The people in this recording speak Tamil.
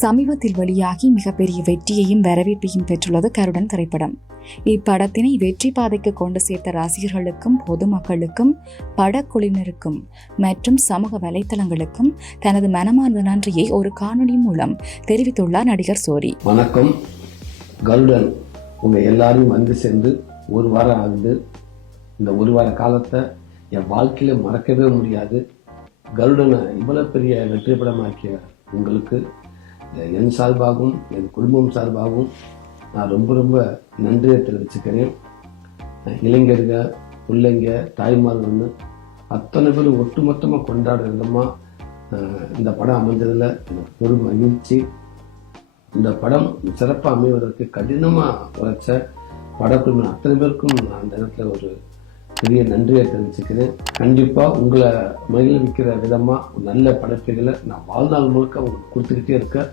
சமீபத்தில் வெளியாகி மிகப்பெரிய வெற்றியையும் வரவேற்பையும் பெற்றுள்ளது கருடன் திரைப்படம். இப்படத்தினை வெற்றி பாதைக்கு கொண்டு சேர்த்த ரசிகர்களுக்கும் பொதுமக்களுக்கும் படக்குழுவினருக்கும் மற்றும் சமூக வலைத்தளங்களுக்கும் தனது மனமார்ந்த நன்றியை ஒரு காணொலி மூலம் தெரிவித்துள்ளார் நடிகர் சூரி. வணக்கம். கருடன் உங்க எல்லாரும் வந்து சேர்ந்து ஒரு வாரம் ஆகுது. இந்த ஒரு வார காலத்தை என் வாழ்க்கையில மறக்கவே முடியாது. கருடனை இவ்வளவு பெரிய வெற்றி படமாக்கிய உங்களுக்கு என் சார்பாகவும் என் குடும்பம் சார்பாகவும் நான் ரொம்ப நன்றியை தெரிவிச்சுக்கிறேன். இளைஞர்கள், பிள்ளைங்க, தாய்மார்கள் அத்தனை பேர் ஒட்டுமொத்தமாக கொண்டாடுற விதமா இந்த படம் அமைஞ்சதில் எனக்கு பெரும் மகிழ்ச்சி. இந்த படம் சிறப்பாக அமைவதற்கு கடினமாக உழைச்ச படக்குழு அத்தனை பேருக்கும் நான் அந்த இடத்துல ஒரு பெரிய நன்றியை தெரிவிச்சுக்கிறேன். கண்டிப்பாக உங்களை மகிழ்விக்கிற விதமாக நல்ல படைப்புகளை நான் வாழ்நாள் முழுக்க உங்களுக்கு கொடுத்துக்கிட்டே இருக்க